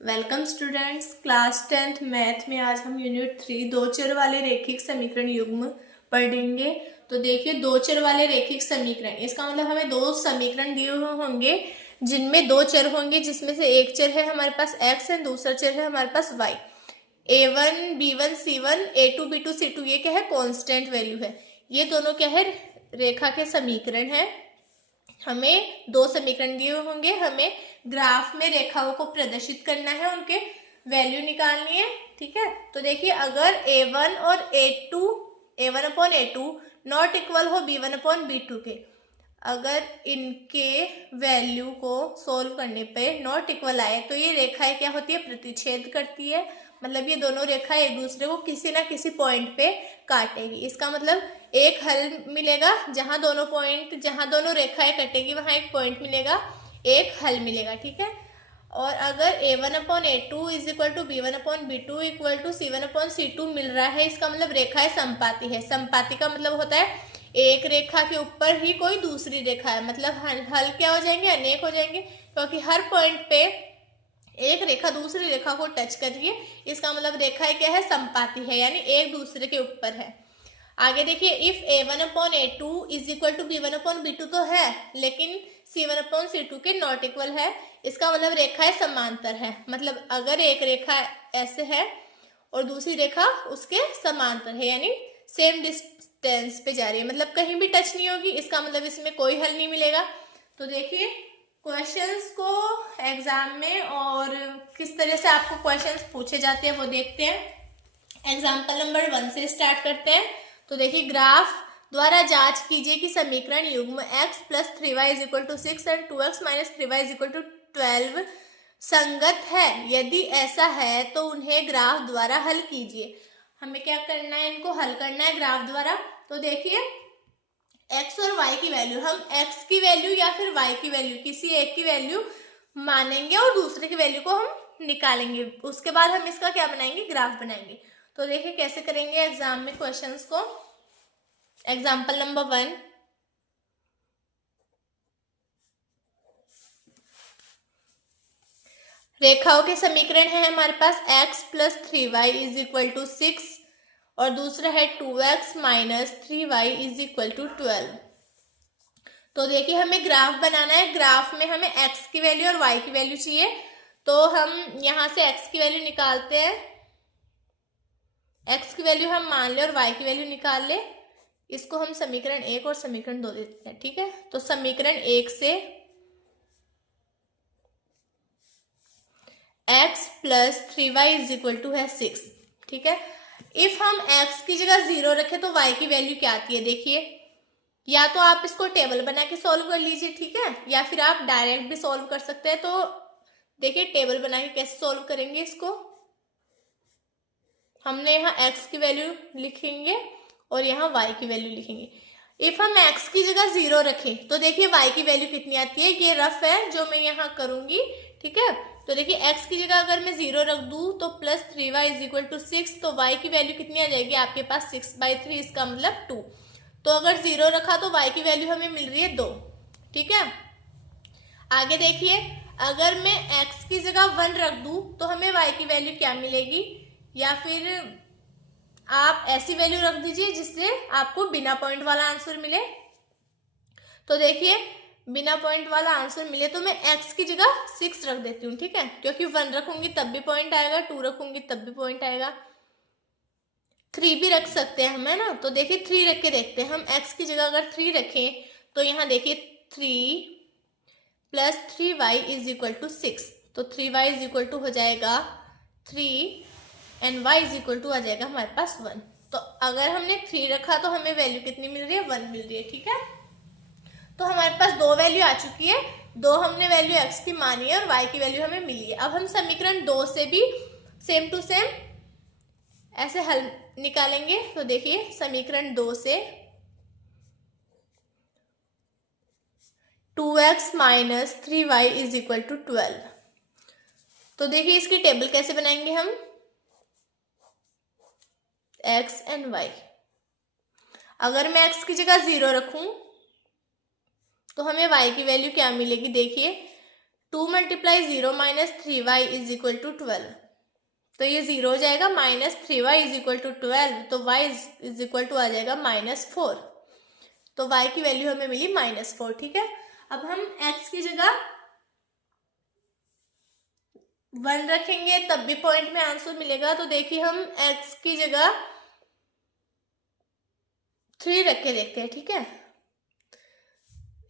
Welcome students, class 10th math में आज हम यूनिट 3 दो चर वाले रेखिक समीकरण युग्म पढ़ेंगे। तो देखिए, दो चर वाले रेखिक समीकरण, इसका मतलब हमें दो समीकरण दिए हुए होंगे जिनमें दो चर होंगे, जिसमें से एक चर है हमारे पास x है, दूसरा चर है हमारे पास y। a1 b1 c1 a2 b2 c2 ये क्या है, कांस्टेंट वैल्यू है। ये दोनों क्या है, रेखा के समीकरण है। हमें दो समीकरण दिए होंगे, हमें ग्राफ में रेखाओं को प्रदर्शित करना है, उनके वैल्यू निकालनी है। ठीक है, तो देखिए, अगर a1 और a2 a1 upon a2 not equal हो b1 अपॉन b2 के, अगर इनके वैल्यू को सोल्व करने पे नॉट इक्वल आए तो ये रेखाएं क्या होती है, प्रतिच्छेद करती है। मतलब ये दोनों रेखाएं एक दूसरे को किसी ना किसी पॉइंट पे काटेगी। इसका मतलब एक हल मिलेगा, जहां दोनों रेखाएं कटेगी वहां एक पॉइंट मिलेगा, एक हल मिलेगा। ठीक है, और अगर a1 upon a2 is equal to b1 upon b2 equal to c1 upon c2 मिल रहा है, इसका मतलब रेखाएं समपाती है। समपाती का मतलब होता है एक रेखा के ऊपर ही कोई दूसरी रेखा है, मतलब हल क्या हो जाएंगे, अनेक हो जाएंगे, क्योंकि हर पॉइंट पे एक रेखा दूसरी रेखा को टच कर रही है। इसका मतलब रेखाएं क्या है, समपाती है, यानी एक दूसरे के ऊपर है। आगे देखिए, if a1 upon a2 is equal to b1 upon b2 तो है, लेकिन c1 अपॉन c2 के नॉट इक्वल है। इसका मतलब रेखाएं समांतर है। मतलब अगर एक रेखा ऐसे है और दूसरी रेखा उसके समांतर है, यानी सेम डिस्टेंस पे जा रही है, मतलब कहीं भी टच नहीं होगी, इसका मतलब इसमें कोई हल नहीं मिलेगा। तो देखिए, क्वेश्चंस को एग्जाम में और किस तरह से आपको क्वेश्चंस पूछे जाते हैं वो देखते हैं। एग्जाम्पल नंबर 1 से स्टार्ट करते हैं। तो देखिए, ग्राफ द्वारा जांच कीजिए कि समीकरण युग्म x plus 3y is equal to 6 and 2x minus 3y is equal to 12 संगत है। यदि ऐसा है तो उन्हें ग्राफ द्वारा हल कीजिए। हमें क्या करना है, इनको हल करना है ग्राफ द्वारा। तो देखिए, x और y की वैल्यू, हम x की वैल्यू या फिर y की वैल्यू, किसी एक की वैल्यू मानेंगे और दूसरे की वैल्यू को हम निकालेंगे। उसके बाद हम इसका क्या बनाएंगे, ग्राफ बनाएंगे। तो देखिए कैसे करेंगे एग्जाम में क्वेश्चंस को। एग्जाम्पल नंबर 1, रेखाओं के समीकरण है हमारे पास x plus 3y is equal to 6 और दूसरा है 2x minus 3y is equal to 12। तो देखिए, हमें ग्राफ बनाना है। ग्राफ में हमें x की वैल्यू और y की वैल्यू चाहिए। तो हम यहां से x की वैल्यू निकालते हैं, x की वैल्यू हम मान ले और y की वैल्यू निकाल ले। इसको हम समीकरण 1 और समीकरण 2 देते हैं। ठीक है, तो समीकरण 1 से x plus 3y is equal to है 6। ठीक है, इफ हम x की जगह 0 रखें तो y की वैल्यू क्या आती है, देखिए, या तो आप इसको टेबल बना के सॉल्व कर लीजिए, ठीक है, या फिर आप डायरेक्ट भी सॉल्व कर सकते हैं। तो देखिए, टेबल बना के कैसे सॉल्व करेंगे इसको। हमने यहाँ x की वैल्यू लिखेंगे और यहाँ y की वैल्यू लिखेंगे। इफ हम x की जगह 0 रखें तो देखिए y की वैल्यू कितनी आती है। ये रफ है जो मैं यहाँ करूंगी, ठीक है। तो देखिए, x की जगह अगर मैं 0 रख दूं तो plus 3y is equal to 6, तो y की वैल्यू कितनी आ जाएगी आपके पास, 6/3, इसका मतलब 2। तो अगर 0 रखा तो y की वैल्यू हमें मिल रही है 2। ठीक है, आगे देखिए, अगर मैं x की जगह 1 रख दूं तो हमें y की वैल्यू क्या मिलेगी, या फिर आप ऐसी वैल्यू रख दीजिए जिससे आपको बिना पॉइंट वाला आंसर मिले। तो देखिए, बिना पॉइंट वाला आंसर मिले तो मैं x की जगह 6 रख देती हूँ, ठीक है, क्योंकि 1 रखूंगी तब भी पॉइंट आएगा, 2 रखूंगी तब भी पॉइंट आएगा, 3 भी रख सकते हैं हम, है ना। तो देखिए, 3 रख के देखते हैं हम। x की जगह अगर 3 रखें तो यहाँ देखिए 3 plus 3y is equal to 6, तो 3y इज इक्वल टू हो जाएगा 3 and y is equal to आ जाएगा हमारे पास 1। तो अगर हमने 3 रखा तो हमें वैल्यू कितनी मिल रही है, 1 मिल रही है। ठीक है, तो हमारे पास दो वैल्यू आ चुकी है, दो हमने वैल्यू x की मानी है और y की वैल्यू हमें मिली है। अब हम समीकरण 2 से भी सेम टू सेम ऐसे हल निकालेंगे। तो देखिए, समीकरण 2 से 2x minus 3y is equal to 12। तो देखिए, इसकी टेबल कैसे बनाएंगे हम, x एंड y। अगर मैं x की जगह 0 रखूं तो हमें y की वैल्यू क्या मिलेगी, देखिए 2 × 0 - 3y = 12, तो ये 0 हो जाएगा, -3y = 12, तो y = आ जाएगा -4, तो y की वैल्यू हमें मिली -4। ठीक है, अब हम x की जगह 1 रखेंगे तब भी पॉइंट में आंसर मिलेगा। तो देखिए हम x की जगह 3 रख के देखते हैं। ठीक है,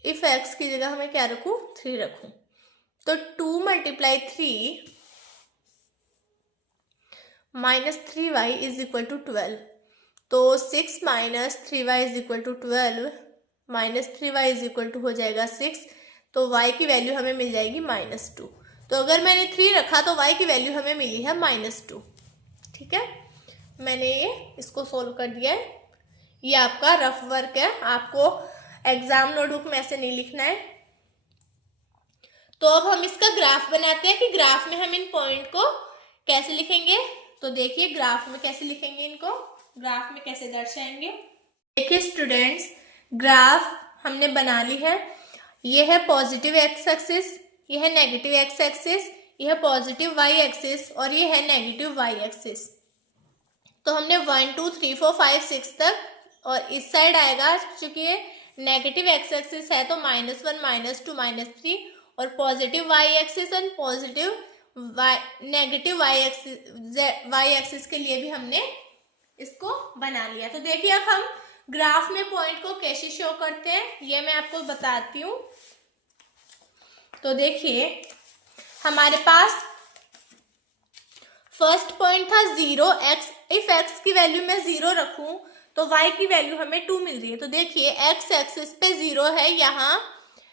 इफ x की जगह हमें क्या रखूं, 3 रखूं, तो 2 × 3 - 3y = 12, तो 6 - 3y = 12, -3y = हो जाएगा 6, तो y की वैल्यू हमें मिल जाएगी -2। तो अगर मैंने 3 रखा तो y की वैल्यू हमें मिली है -2। ठीक है, मैंने ये इसको सोल्व कर दिया है। ये आपका रफ वर्क है, आपको एग्जाम नोटबुक में ऐसे नहीं लिखना है। तो अब हम इसका ग्राफ बनाते हैं कि ग्राफ में हम इन पॉइंट को कैसे लिखेंगे। तो देखिए ग्राफ में कैसे लिखेंगे, इनको ग्राफ में कैसे दर्शाएंगे। देखिए स्टूडेंट्स, ग्राफ हमने बना ली है। ये है पॉजिटिव एक्स एक्सिस, ये है नेगेटिव एक्स एक्सिस, ये है पॉजिटिव वाई एक्सिस और ये है नेगेटिव वाई एक्सिस। तो हमने 1 2 3 4 5 6 तक, और इस साइड आएगा क्योंकि ये नेगेटिव एक्स एक्सिस है तो -1 -2 -3, और पॉजिटिव वाई एक्सिस और पॉजिटिव नेगेटिव वाई एक्सिस के लिए भी हमने इसको बना लिया। तो देखिए अब हम ग्राफ में पॉइंट को कैसे शो करते हैं ये मैं आपको बताती हूँ। तो देखिए हमारे पास फर्स्ट पॉइंट था 0 x, इफ x की वैल्यू मैं 0 रखूं तो y की वैल्यू हमें 2 मिल रही है। तो देखिए x एक्सिस पे 0 है यहाँ,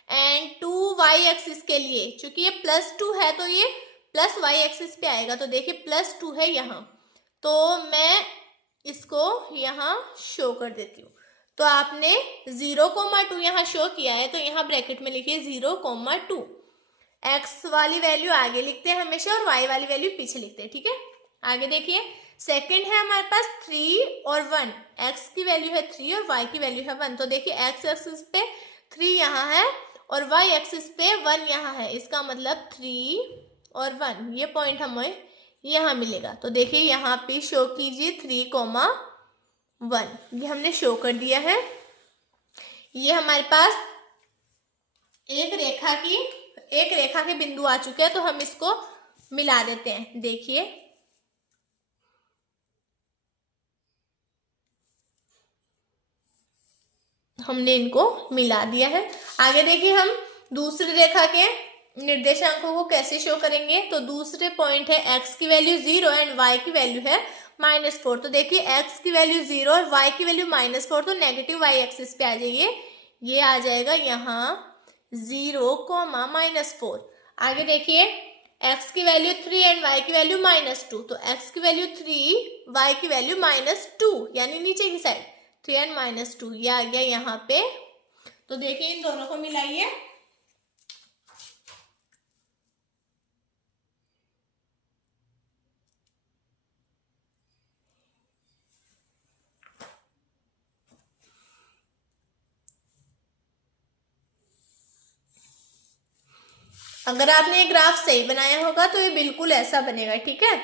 एंड 2 y एक्सिस के लिए चूंकि ये +2 है तो ये प्लस y एक्सिस पे आएगा। तो देखिए +2 है यहाँ, तो मैं इसको यहाँ शो कर देती हूँ। तो आपने 0,2 यहाँ शो किया है, तो यहाँ ब्रैकेट में लिखिए 0,2। x वाली वैल्यू आगे लिखते हैं हमेशा और y वाली वैल्यू पीछे लिखते हैं। ठीक है, आगे देखिए सेकंड है हमारे पास 3 और 1, x की वैल्यू है 3 और y की वैल्यू है 1। तो देखिए x एक्सिस पे 3 यहाँ है और y एक्सिस पे 1 यहाँ है, इसका मतलब 3 और 1 ये पॉइंट हमें यहाँ मिलेगा। तो देखिए यहाँ पे शो कीजिए 3,1, ये हमने शो कर दिया है। ये हमारे पास एक रेखा के बिंदु आ चुके हैं, तो हम इसको मिला देते हैं। देखिए हमने इनको मिला दिया है। आगे देखिए हम दूसरी रेखा के निर्देशांकों को कैसे शो करेंगे। तो दूसरे पॉइंट है x की वैल्यू 0 एंड y की वैल्यू है -4। तो देखिए x की वैल्यू 0 और y की वैल्यू -4, तो नेगेटिव y एक्सिस पे आ जाइए, ये आ जाएगा यहाँ 0,-4। आगे देखिए x की वैल्यू 3 एंड y की वैल्यू -2, तो x की वैल्यू 3, y की वैल्यू -2, यानी नीचे की साइड 3 एंड -2 ये आ गया यहाँ पे। तो देखिए इन दोनों को मिलाइए, अगर आपने ये ग्राफ सही बनाया होगा तो ये बिल्कुल ऐसा बनेगा। ठीक है,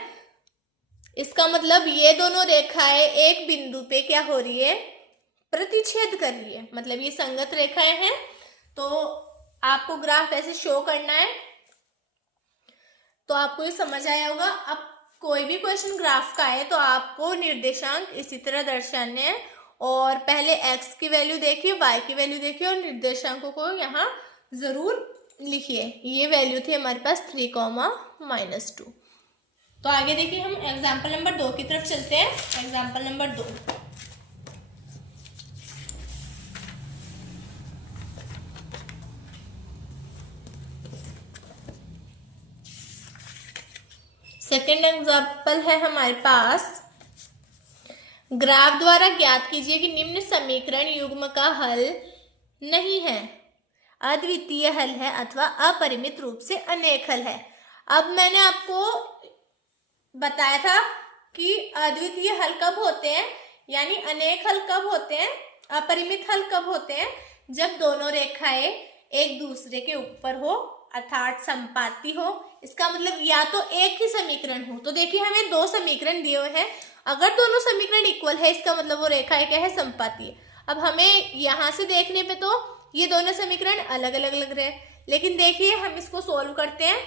इसका मतलब ये दोनों रेखाएं एक बिंदु पे क्या हो रही है, प्रतिच्छेद कर रही है, मतलब ये संगत रेखाएं हैं। तो आपको ग्राफ ऐसे शो करना है, तो आपको ये समझ आया होगा। अब कोई भी क्वेश्चन ग्राफ का है तो आपको निर्देशांक इसी तरह दर्शाने हैं, और पहले x की वैल्यू देखिए, y की वैल्यू देखिए और निर्देशांकों को यहाँ जरूर लिखिए। ये वैल्यू थी हमारे पास 3,-2। तो आगे देखिए हम एग्जाम्पल नंबर 2 की तरफ चलते हैं। एग्जाम्पल नंबर 2, सेकेंड एग्जाम्पल है हमारे पास, ग्राफ द्वारा ज्ञात कीजिए कि निम्न समीकरण युग्म का हल नहीं है, अद्वितीय हल है अथवा अपरिमित रूप से अनेक हल है। अब मैंने आपको बताया था कि अद्वितीय हल कब होते हैं, यानी अनेक हल कब होते हैं, अपरिमित हल कब होते हैं, जब दोनों रेखाएं एक दूसरे के ऊपर हो, अर्थात संपाती हो। इसका मतलब या तो एक ही समीकरण हो। तो देखिए हमें दो समीकरण दिए हुए हैं, अगर दोनों समीकरण इक्वल है इसका मतलब वो रेखा क्या है, संपाती है। अब हमें यहाँ से देखने पे तो ये दोनों समीकरण अलग अलग लग रहे हैं, लेकिन देखिए हम इसको सोल्व करते हैं,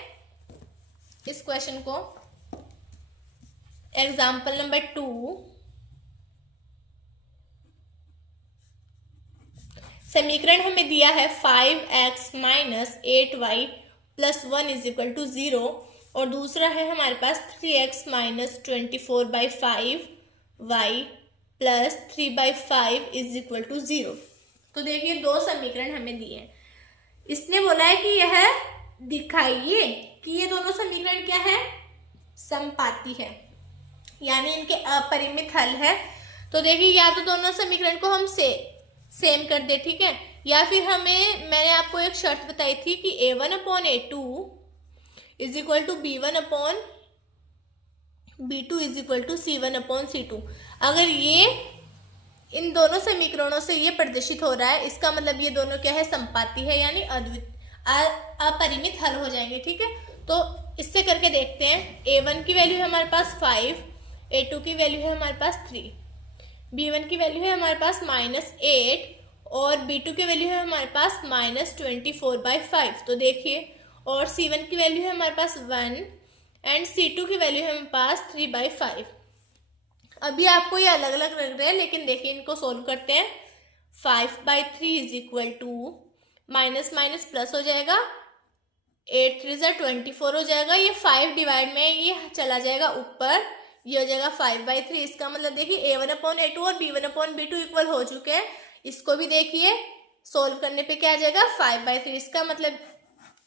इस क्वेश्चन को। एग्जाम्पल नंबर 2, समीकरण हमें दिया है 5x minus 8y plus 1 is equal to 0, और दूसरा है हमारे पास 3x minus 24/5y plus 3/5 is equal to 0। तो देखिए दो समीकरण हमें दिए हैं। इसने बोला है कि यह दिखाइए कि ये दोनों समीकरण क्या है, समपाती है, यानी इनके अपरिमित हल है। तो देखिए या तो दोनों समीकरण को हम सेम कर दे, ठीक है, या फिर मैंने आपको एक शर्त बताई थी कि a1/a2 is equal to b1/b2 is equal to c1/c2। अगर ये इन दोनों समीकरणों से ये प्रदर्शित हो रहा है, इसका मतलब ये दोनों क्या है, समपाती है, यानी अपरिमित हल हो जाएंगे, ठीक है। तो इससे करके देखते हैं। a1 की वैल्यू है हमारे पास 5, a2 की वैल्यू है हमारे पास 3, b1 की वैल्यू है हमारे पास -8 और b2 की वैल्यू है हमारे पास -24/5। तो देखिए, और c1 की वैल्यू है हमारे पास 1 एंड c2 की वैल्यू है हमारे पास 3/5। अभी आपको ये अलग अलग लग रहे हैं, लेकिन देखिए इनको सोल्व करते हैं। 5/3 is equal to minus minus plus हो जाएगा, 8 3 24 हो जाएगा, ये 5 डिवाइड में ये चला जाएगा ऊपर, ये हो जाएगा 5/3। इसका मतलब देखिए a1/a2 और b1/b2 इक्वल हो चुके हैं। इसको भी देखिए सोल्व करने पे क्या आ जाएगा, 5/3। इसका मतलब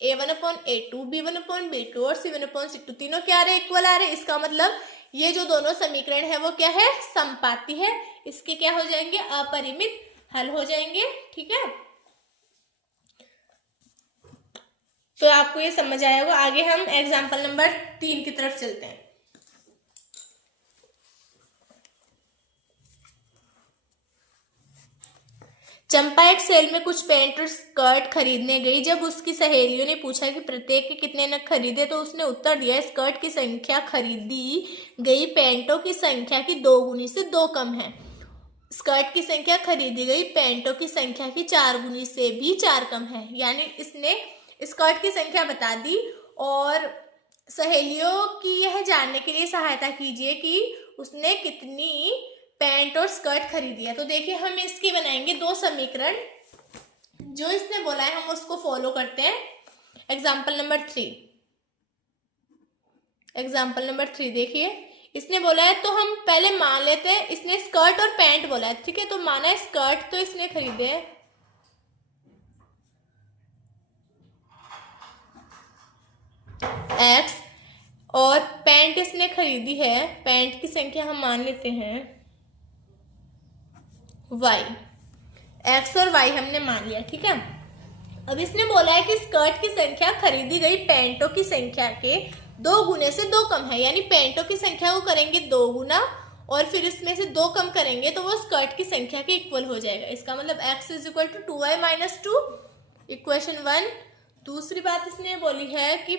a1/a2, b1/b2 और c1/c2 तीनों क्या आ रहे, इक्वल आ रहे। इसका मतलब ये जो दोनों समीकरण है वो क्या है, समपाती है। इसके क्या हो जाएंगे, अपरिमित हल हो जाएंगे, ठीक है। तो आपको ये समझ आया होगा। आगे हम एग्जाम्पल नंबर 3 की तरफ चलते हैं। चंपा एक सेल में कुछ पैंट और स्कर्ट खरीदने गई। जब उसकी सहेलियों ने पूछा कि प्रत्येक के कितने नग खरीदे, तो उसने उत्तर दिया, स्कर्ट की संख्या खरीदी गई पैंटों की संख्या की 2 गुनी से 2 कम है। स्कर्ट की संख्या खरीदी गई पैंटों की संख्या की 4 गुनी से भी 4 कम है। यानी इसने स्कर्ट की संख्या बता दी और सहेलियों की यह जानने के लिए सहायता कीजिए कि उसने कितनी पैंट और स्कर्ट खरीदी है। तो देखिए हम इसके बनाएंगे दो समीकरण, जो इसने बोला है हम उसको फॉलो करते हैं। एग्जाम्पल नंबर 3 देखिए, इसने बोला है तो हम पहले मान लेते हैं, इसने स्कर्ट और पैंट बोला है, ठीक है। तो माना है स्कर्ट तो इसने खरीदे हैं x और पैंट इसने खरीदी है, पैंट की संख्या हम मान लेते हैं y। x और y हमने मान लिया, ठीक है। अब इसने बोला है कि स्कर्ट की संख्या खरीदी गई पैंटों की संख्या के 2 गुने से 2 कम है। यानी पैंटों की संख्या को करेंगे 2 गुना और फिर इसमें से 2 कम करेंगे तो वो स्कर्ट की संख्या के इक्वल हो जाएगा। इसका मतलब x is equal to 2y-2, equation 1। दूसरी बात इसने बोली है कि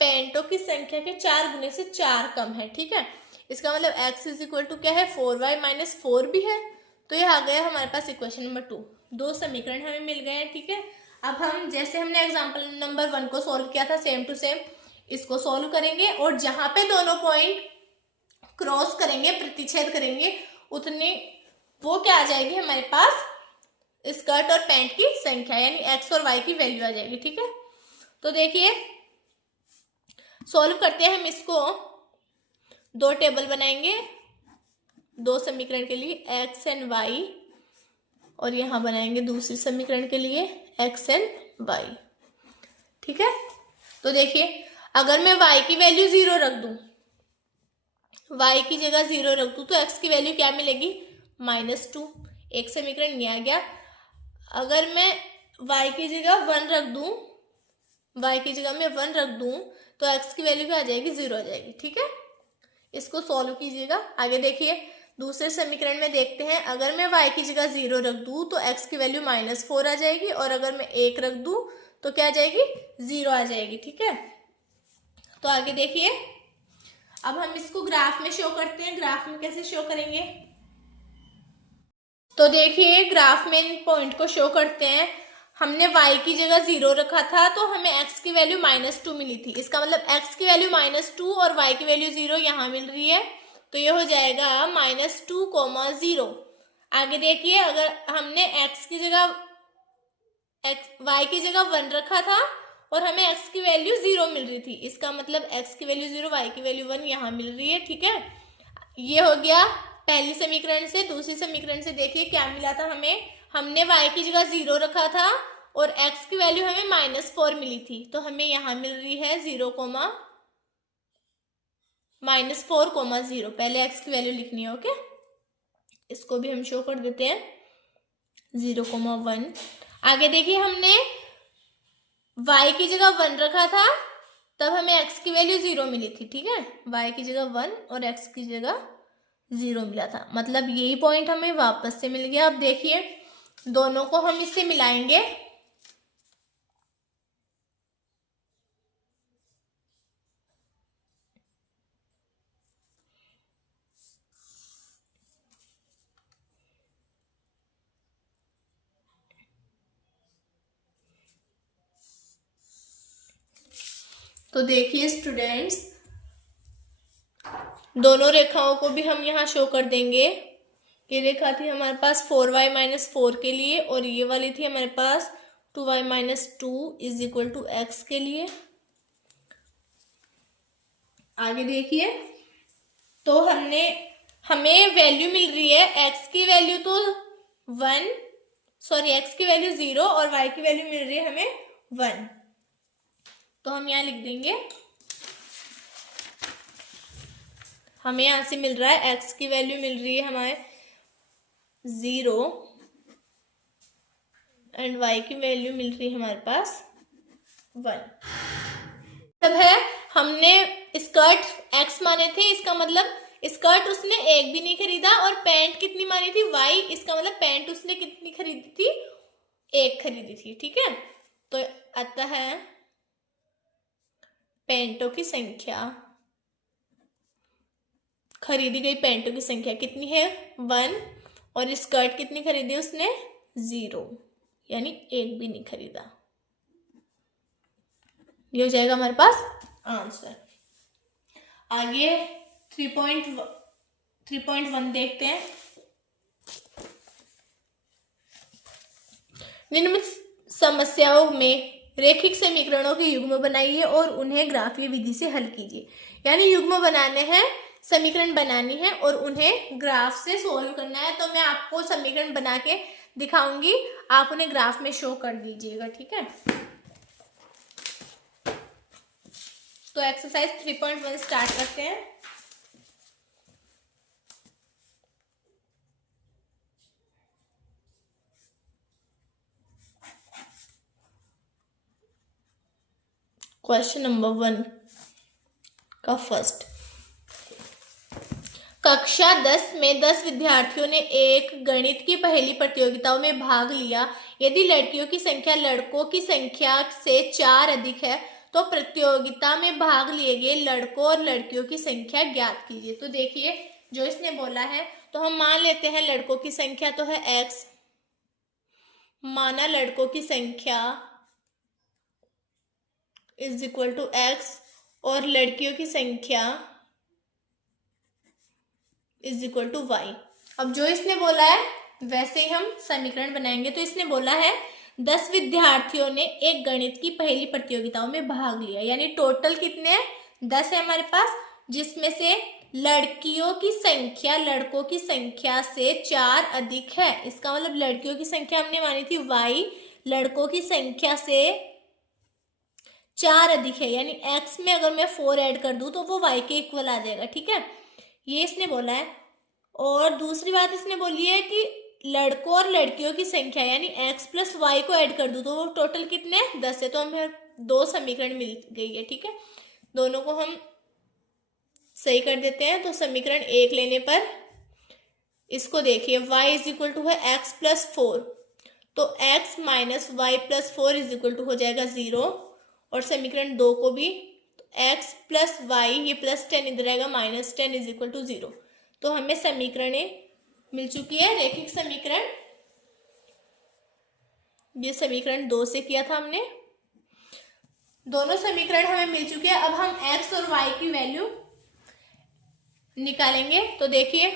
पैंटों की संख्या के 4 गुने से 4 कम है, ठीक है। इसका मतलब x इज इक्वल टू क्या है, 4y-4 भी है। तो ये आ गया हमारे पास इक्वेशन नंबर 2। दो समीकरण हमें मिल गए हैं, ठीक है। अब हम जैसे हमने एग्जाम्पल नंबर 1 को सॉल्व किया था, सेम टू सेम इसको सॉल्व करेंगे और जहां पे दोनों पॉइंट क्रॉस करेंगे, प्रतिच्छेद करेंगे, उतनी वो क्या आ जाएगी हमारे पास, स्कर्ट और पैंट की संख्या, यानी x और y की वैल्यू आ जाएगी, ठीक है। तो देखिए सॉल्व करते हैं हम इसको। 2 टेबल बनाएंगे 2 समीकरण के लिए, x एंड y, और यहां बनाएंगे दूसरी समीकरण के लिए x एंड y, ठीक है। तो देखिए अगर मैं y की वैल्यू 0 रख दूं, y की जगह 0 रख दूं, तो x की वैल्यू क्या मिलेगी, -2। एक समीकरण ये आ गया। अगर मैं y की जगह 1 रख दूं, y की जगह मैं 1 रख दूं, तो x की वैल्यू क्या आ जाएगी, 0 आ जाएगी, ठीक है। इसको सॉल्व कीजिएगा। आगे देखिए दूसरे समीकरण में देखते हैं। अगर मैं y की जगह 0 रख दूं तो x की वैल्यू -4 आ जाएगी, और अगर मैं 1 रख दूं तो क्या आ जाएगी, 0 आ जाएगी। ठीक है, तो आगे देखिए, अब हम इसको ग्राफ में शो करते हैं। ग्राफ में कैसे शो करेंगे, तो देखिए ग्राफ में इन पॉइंट को शो करते हैं। हमने y की जगह 0 रखा था तो हमें x की वैल्यू -2 मिली थी। इसका मतलब x की वैल्यू -2 और y की वैल्यू 0 यहाँ मिल रही है, तो ये हो जाएगा -2, 0। आगे देखिए, अगर हमने x की जगह y की जगह 1 रखा था और हमें x की वैल्यू 0 मिल रही थी, इसका मतलब x की वैल्यू 0, y की वैल्यू 1 यहाँ मिल रही है। ठीक है, ये हो गया पहली समीकरण से। दूसरी समीकरण से देखिए क्या मिला था हमें, हमने y की जगह 0 रखा था और x की वैल्यू हमें -4 मिली थी, तो हमें यहाँ मिल रही है 0, -4, 0। पहले x की वैल्यू लिखनी है। ओके, इसको भी हम शो कर देते हैं 0, 1। आगे देखिए, हमने y की जगह 1 रखा था तब हमें x की वैल्यू 0 मिली थी। ठीक है, y की जगह 1 और x की जगह 0 मिला था, मतलब यही पॉइंट हमें वापस से मिल गया। अब देखिए दोनों को हम इससे मिलाएंगे, तो देखिए स्टूडेंट्स, दोनों रेखाओं को भी हम यहाँ शो कर देंगे। ये रेखा थी हमारे पास 4y - 4 के लिए और ये वाली थी हमारे पास 2y - 2 = x के लिए। आगे देखिए, तो हमें वैल्यू मिल रही है, x की वैल्यू तो 1, सॉरी x की वैल्यू 0 और y की वैल्यू मिल रही है हमें 1, तो हम यहाँ लिख देंगे, हमें यहाँ से मिल रहा है x की वैल्यू मिल रही है हमारे 0 एंड y की वैल्यू मिल रही है हमारे पास 1। तब है हमने स्कर्ट x माने थे, इसका मतलब स्कर्ट उसने एक भी नहीं खरीदा, और पैंट कितनी मानी थी, y, इसका मतलब पैंट उसने कितनी खरीदी थी, एक खरीदी थी। ठीक है, तो आता है पैंटों की संख्या, खरीदी गई पैंटों की संख्या कितनी है 1, और स्कर्ट कितनी खरीदी उसने 0, यानी एक भी नहीं खरीदा। ये हो जाएगा हमारे पास आंसर। आगे 3.1 देखते हैं। निम्न समस्याओं में रेखिक समीकरणों के युग्म बनाइए और उन्हें ग्राफीय विधि से हल कीजिए। यानी युग्म बनाने हैं, समीकरण बनानी है और उन्हें ग्राफ से सोल्व करना है। तो मैं आपको समीकरण बना के दिखाऊंगी, आप उन्हें ग्राफ में शो कर दीजिएगा। ठीक है, तो एक्सरसाइज 3.1 स्टार्ट करते हैं। क्वेश्चन नंबर 1 का फर्स्ट, कक्षा 10 में 10 विद्यार्थियों ने एक गणित की पहेली प्रतियोगिताओं में भाग लिया। यदि लड़कियों की संख्या लड़कों की संख्या से 4 अधिक है तो प्रतियोगिता में भाग लिए गए लड़कों और लड़कियों की संख्या ज्ञात कीजिए। तो देखिए जो इसने बोला है, तो हम मान लेते हैं लड़कों की संख्या तो है x, माना लड़कों की संख्या = x और लड़कियों की संख्या = y। अब जो इसने बोला है वैसे ही हम समीकरण बनाएंगे। तो इसने बोला है 10 विद्यार्थियों ने एक गणित की पहेली प्रतियोगिताओं में भाग लिया, यानी टोटल कितने हैं 10 है हमारे पास, जिसमें से लड़कियों की संख्या लड़कों की संख्या से 4 अधिक है। इसका मतलब लड़कियों की संख्या हमने मानी थी y, लड़कों की संख्या से 4 अधिक है, यानी x में अगर मैं 4 ऐड कर दूं तो वो y के इक्वल आ जाएगा। ठीक है, ये इसने बोला है। और दूसरी बात इसने बोली है कि लड़कों और लड़कियों की संख्या यानी x + y को ऐड कर दूं तो वो टोटल कितने 10 है। तो हमें 2 समीकरण मिल गई है। ठीक है, दोनों को हम सही कर देते हैं। तो समीकरण 1 लेने पर इसको देखिए y = है x + 4, तो x minus y plus 4 is equal to हो जाएगा 0। और समीकरण 2 को भी x प्लस वाई, ये प्लस 10 इधर आएगा, माइनस 10 इज इक्वल टू 0। तो हमें समीकरणें मिल चुकी है। रेखिक समीकरण, ये समीकरण 2 से किया था हमने, दोनों समीकरण हमें मिल चुके हैं। अब हम x और y की वैल्यू निकालेंगे। तो देखिए,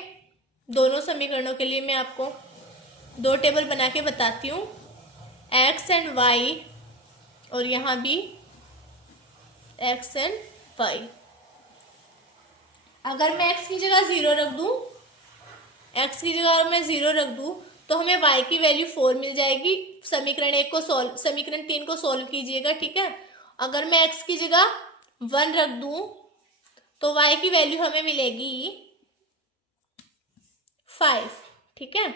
दोनों समीकरणों के लिए मैं आपको दो टेबल बना के बताती हूँ, x एंड y, और यहाँ भी x एंड y। अगर मैं x की जगह 0 रख दूँ, x की जगह मैं 0 रख दूँ, तो हमें y की वैल्यू 4 मिल जाएगी। समीकरण 3 को सॉल्व कीजिएगा, ठीक है। अगर मैं x की जगह 1 रख दूँ तो y की वैल्यू हमें मिलेगी 5, ठीक है।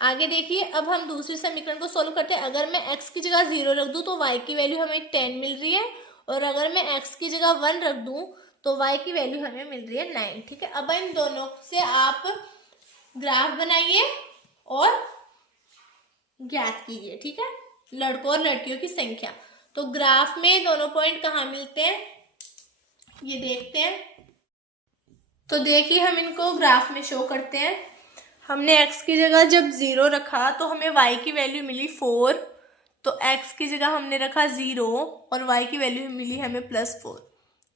आगे देखिए, अब हम दूसरे समीकरण को सॉल्व करते हैं। अगर मैं x की जगह 0 रख दूँ तो y की वैल्यू हमें 10 मिल रही है, और अगर मैं x की जगह 1 रख दूँ तो y की वैल्यू हमें मिल रही है 9, ठीक है। अब इन दोनों से आप ग्राफ बनाइए और ज्ञात कीजिए, ठीक है, लड़कों और लड़कियों की संख्या। तो ग्राफ में दोनों पॉइंट कहाँ मिलते हैं ये देखते हैं। तो देखिए, हम इनको ग्राफ में शो करते हैं। हमने x की जगह जब 0 रखा तो हमें y की वैल्यू मिली 4, तो x की जगह हमने रखा 0 और y की वैल्यू मिली हमें +4,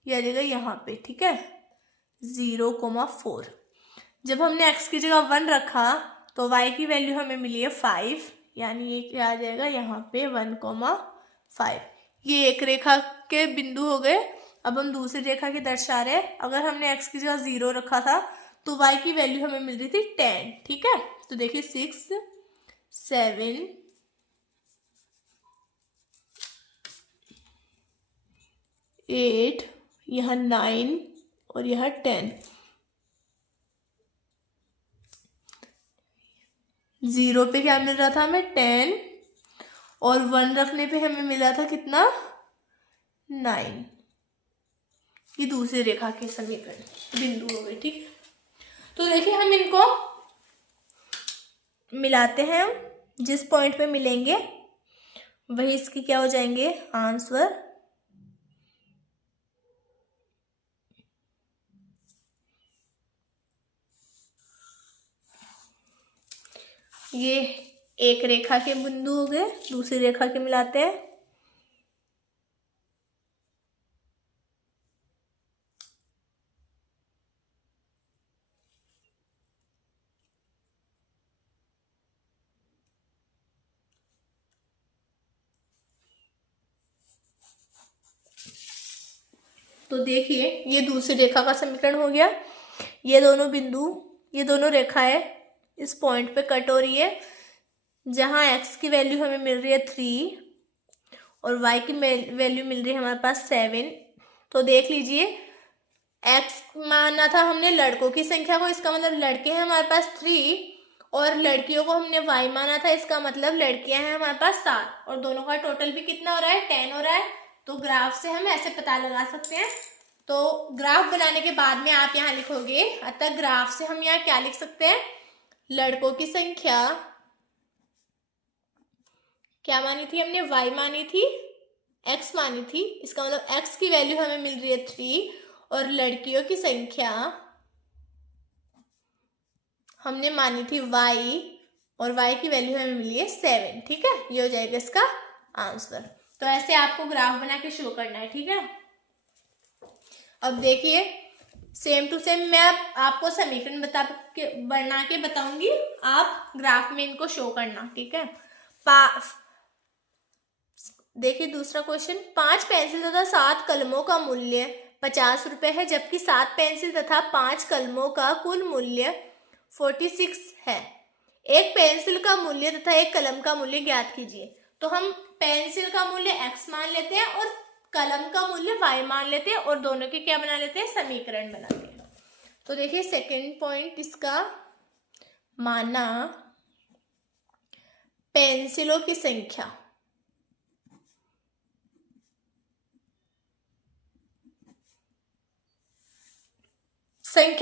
ये आ जाएगा यहाँ पे, ठीक है, 0,4। जब हमने x की जगह 1 रखा तो y की वैल्यू हमें मिली है 5, यानी ये क्या आ जाएगा यहाँ पे 1,5। ये एक रेखा के बिंदु हो गए। अब हम दूसरी रेखा की दर्शा रहे हैं। अगर हमने x की जगह 0 रखा था तो y की वैल्यू हमें मिल रही थी 10, ठीक है। तो देखिए 6, 7, 8, यहाँ 9 और यहाँ 10। 0 पे क्या मिल रहा था हमें 10, और 1 रखने पे हमें मिला था कितना 9। ये दूसरी रेखा के समीकरण बिंदु हो गए, ठीक। तो देखिए, हम इनको मिलाते हैं। जिस पॉइंट पे मिलेंगे वही इसकी क्या हो जाएंगे आंसर। ये एक रेखा के बिंदु हो गए, दूसरी रेखा के मिलाते हैं। तो देखिए, ये दूसरी रेखा का समीकरण हो गया। ये दोनों बिंदु, ये दोनों रेखाएं इस पॉइंट पे कट हो रही है, जहां x की वैल्यू हमें मिल रही है 3 और y की वैल्यू मिल रही है हमारे पास 7। तो देख लीजिए, x माना था हमने लड़कों की संख्या को, इसका मतलब लड़के हैं हमारे पास 3, और लड़कियों को हमने y माना था, इसका मतलब लड़कियां हैं हमारे पास 7, और दोनों का टोटल भी कितना हो रहा है 10 हो रहा है। तो ग्राफ से हम ऐसे पता लगा सकते हैं। तो ग्राफ बनाने के बाद में आप यहाँ लिखोगे, अतः ग्राफ से हम यहाँ क्या लिख सकते हैं, लड़कों की संख्या क्या मानी थी हमने, y मानी थी, x मानी थी, इसका मतलब x की वैल्यू हमें मिल रही है 3, और लड़कियों की संख्या हमने मानी थी y, और y की वैल्यू हमें मिली है 7, ठीक है। ये हो जाएगा इसका आंसर। तो ऐसे आपको ग्राफ बना के शो करना है, ठीक है। अब देखिए, सेम टू सेम मैं आपको समीकरण बना के बताऊंगी, आप ग्राफ में इनको शो करना, ठीक है। देखिए दूसरा क्वेश्चन, 5 पेंसिल तथा 7 कलमों का मूल्य 50 रुपए है, जबकि 7 पेंसिल तथा 5 कलमों का कुल मूल्य 46 है। एक पेंसिल का मूल्य तथा एक कलम का मूल्य ज्ञात कीजिए। तो हम पेंसिल का मूल्य x मान लेते हैं और कलम का मूल्य y मान लेते हैं, और दोनों के क्या बना लेते हैं समीकरण बनाते हैं। तो देखिए सेकंड पॉइंट इसका, माना पेंसिलों की संख्या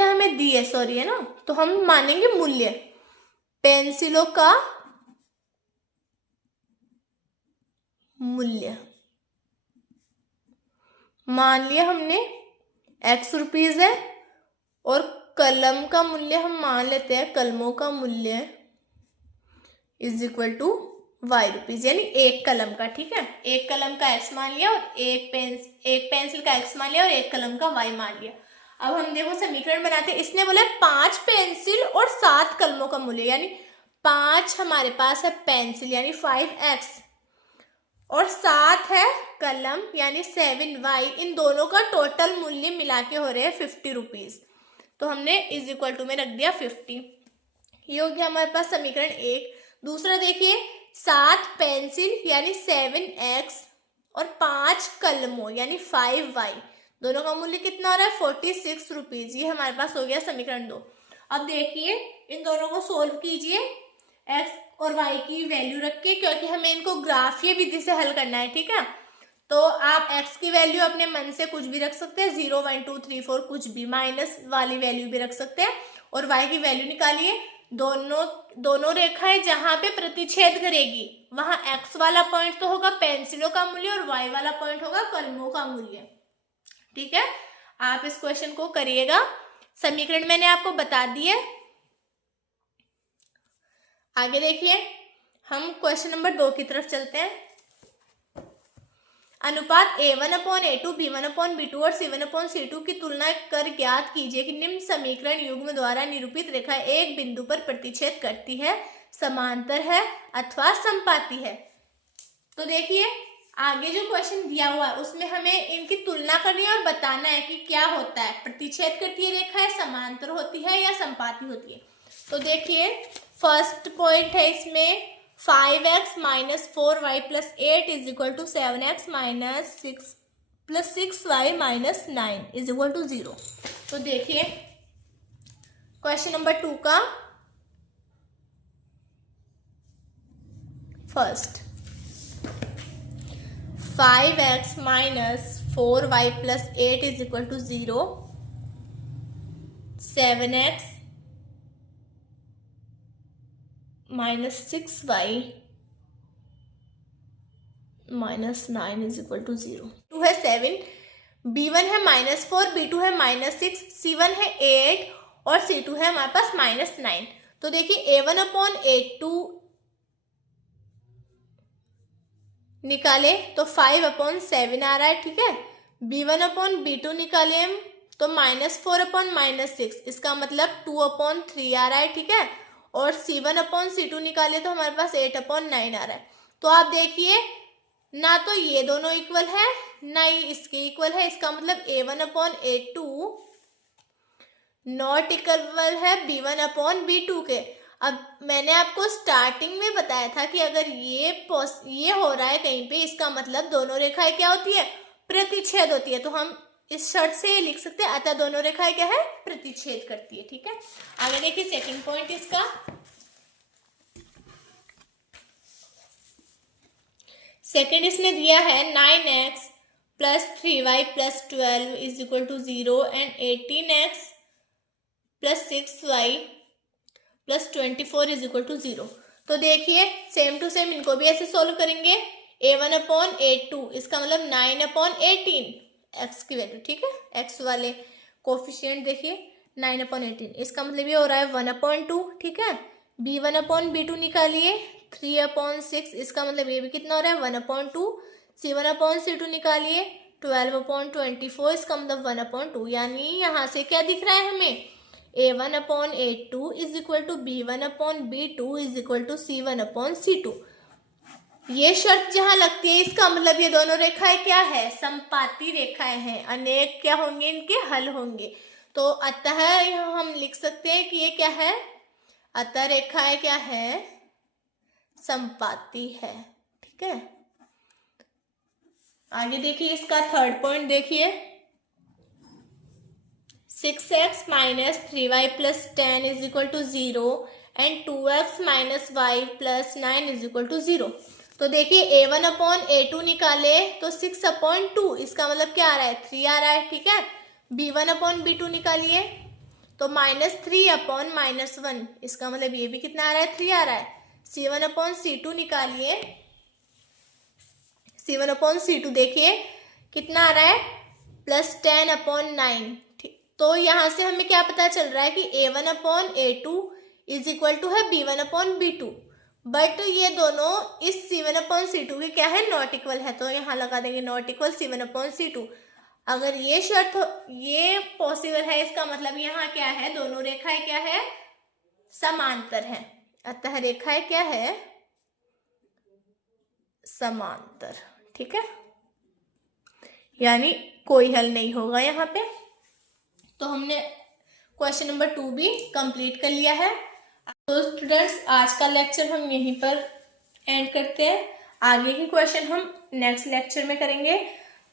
हमें दी है, सॉरी है ना, तो हम मानेंगे मूल्य पेंसिलों का मूल्य। मान लिया हमने x रुपीज है और कलम का मूल्य हम मान लेते हैं, कलमों का मूल्य is equal to y rupees, यानी एक कलम का। ठीक है, एक कलम का x मान लिया और एक पेंसिल का x मान लिया और एक कलम का y मान लिया। अब हम देखो समीकरण बनाते हैं। इसने बोला 5 पेंसिल और 7 कलमों का मूल्य, यानी 5 हमारे पास है पेंसिल यानी 5x और 7 है कलम यानी 7y। इन दोनों का टोटल मूल्य मिला के हो रहे हैं 50 रुपीज। तो हमने इज इक्वल टू में रख दिया 50। ये हो गया हमारे पास समीकरण 1। दूसरा देखिए, 7 पेंसिल यानी 7x और 5 कलमों यानी 5y, दोनों का मूल्य कितना हो रहा है 46 रुपीज। ये हमारे पास हो गया समीकरण 2। अब देखिए इन दोनों को सोल्व कीजिए x और y की वैल्यू रख के, क्योंकि हमें इनको ग्राफीय विधि से हल करना है। ठीक है, तो आप x की वैल्यू अपने मन से कुछ भी रख सकते हैं, 0 1 2 3 4 कुछ भी, माइनस वाली वैल्यू भी रख सकते हैं और y की वैल्यू निकालिए। दोनों रेखाएं जहां पे प्रतिच्छेद करेगी वहां x वाला पॉइंट तो होगा पेंसिलों का मूल्य और y वाला पॉइंट होगा कलमों का मूल्य। ठीक है, आप इस क्वेश्चन को करिएगा। समीकरण मैंने आपको बता दिए। आगे देखिए, हम क्वेश्चन नंबर 2 की तरफ चलते हैं। अनुपात a1/a2 b1/b2 और c1/c2 की तुलना कर ज्ञात कीजिए कि निम्न समीकरण युग्म द्वारा निरूपित रेखा एक बिंदु पर प्रतिच्छेद करती है, समांतर है अथवा समपाती है। तो देखिए आगे जो क्वेश्चन दिया हुआ है उसमें हमें इनकी तुलना करनी है और बताना है कि क्या होता है, प्रतिच्छेद करती है रेखा है, समांतर होती है या समपाती होती है। तो देखिए फर्स्ट पॉइंट है इसमें 5x minus 4y plus 8 is equal to 7x minus 6 plus 6y minus 9 is equal to 0। तो देखिए क्वेश्चन नंबर 2 का first 5x minus 4y plus 8 is equal to 0, 7x minus 6y minus 9 is equal to 0। 2 है 7, b1 है minus 4, b2 है minus 6, c1 है 8 और c2 है हमारे पास माइनस 9। तो देखिए a1/a2 निकाले तो 5/7 आ रहा है। ठीक है, b1/b2 निकाले हम तो -4/-6, इसका मतलब 2/3 आ रहा है। ठीक है, और c1/c2 निकाले तो हमारे पास 8/9 आ रहा है। तो आप देखिए ना तो ये दोनों इक्वल है ना ही इसके इक्वल है, इसका मतलब a1/a2 नॉट इक्वल है b1/b2 के। अब मैंने आपको स्टार्टिंग में बताया था कि अगर ये हो रहा है कहीं पे, इसका मतलब दोनों रेखाएं क्या होती है, प्रतिच्छेद होती है। तो हम इस शर्त से लिख सकते हैं अतः दोनों रेखाएं क्या है, प्रतिच्छेद करती है। ठीक है, आगे देखिए सेकंड पॉइंट इसका। सेकंड इसने दिया है 9x plus 3y plus 12 is equal to 0 and 18x plus 6y plus 24 is equal to 0। तो देखिए सेम टू सेम इनको भी ऐसे सोल्व करेंगे। a1/a2 इसका मतलब 9/18 x की वैल्यू। ठीक है, x वाले कोफिशिएंट देखिए 9/18, इसका मतलब ये हो रहा है 1/2। ठीक है, b1/b2 निकालिए 3/6, इसका मतलब ये भी कितना हो रहा है 1/2। c1/c2 निकालिए 12/24, इसका मतलब 1/2। यानी यहाँ से क्या दिख रहा है हमें, a1/a2 is equal to b1/b2 is equal to c1/c2। ये शर्त जहां लगती है इसका मतलब ये दोनों रेखाएं क्या है, समपाती रेखाएं हैं, अनेक क्या होंगे इनके हल होंगे। तो अतः यहाँ हम लिख सकते हैं कि ये क्या है, अतः रेखाएं क्या है, समपाती है। ठीक है, आगे देखिए इसका थर्ड पॉइंट देखिए 6x minus 3y plus 10 is equal to 0 and 2x minus y plus 9 is equal to 0। तो देखिए a1/a2 निकाले तो 6/2, इसका मतलब क्या आ रहा है 3 आ रहा है। ठीक है, b1/b2 निकालिए तो -3/-1, इसका मतलब ये भी कितना आ रहा है 3 आ रहा है। c1/c2 निकालिए C1/C2 देखिए कितना आ रहा है +10/9। तो यहाँ से हमें क्या पता चल रहा है कि A1/A2 इज इक्वल टू है B1/B2, बट ये दोनों इस C1/C2 के क्या है, नॉट इक्वल है। तो यहाँ लगा देंगे नॉट इक्वल C1/C2। अगर ये शर्त ये पॉसिबल है, इसका मतलब यहाँ क्या है, दोनों रेखाएं क्या है, समांतर है। अतः रेखाएं क्या है, समांतर। ठीक है, यानी कोई हल नहीं होगा यहाँ पे। तो हमने क्वेश्चन नंबर 2 भी कंप्लीट कर लिया है। तो स्टूडेंट्स, आज का लेक्चर हम यहीं पर एंड करते हैं। आगे की क्वेश्चन हम नेक्स्ट लेक्चर में करेंगे।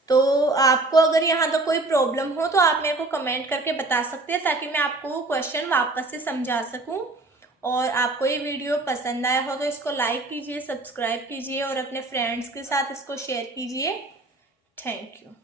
तो आपको अगर यहाँ तो कोई प्रॉब्लम हो तो आप मेरे को कमेंट करके बता सकते हैं, ताकि मैं आपको क्वेश्चन वापस से समझा सकूं। और आपको ये वीडियो पसंद आया हो तो इसको लाइक कीजिए, सब्सक्राइब कीजिए और अपने फ्रेंड्स के साथ इसको शेयर कीजिए। Thank you.